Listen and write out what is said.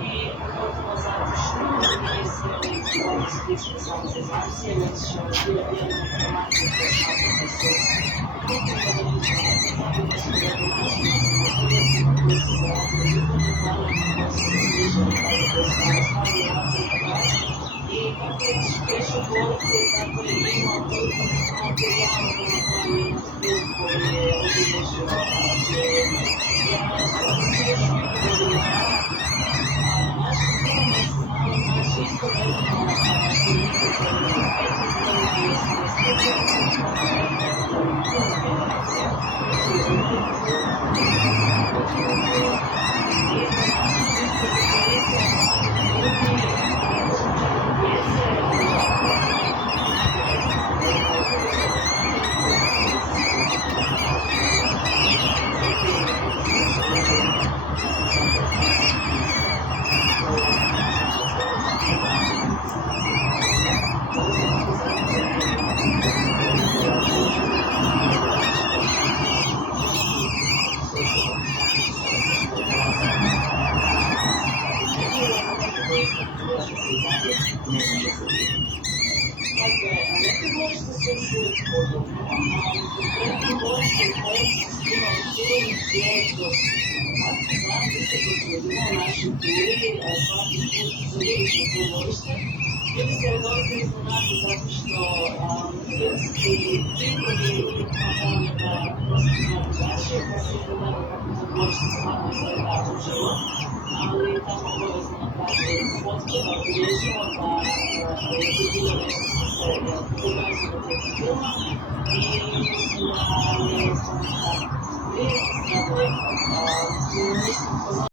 I pogotovo zato što nije sve slične samozazacije, već bilo jedna informacija koje smatram da su i kako je prešao poruku, tako je imao toliko materijala na kojem je koji je obilježio Ljudi se redovito iznenade zato što filmski prihodi kampanje da prosto znamo drugačije, pa se iznenade kako to godište stvarno izgleda uživo, ali tamo obavezno napravili fotke da obilježimo da je to bilo nešto što se događa do tog filma i mislim da je to tako. Vidite,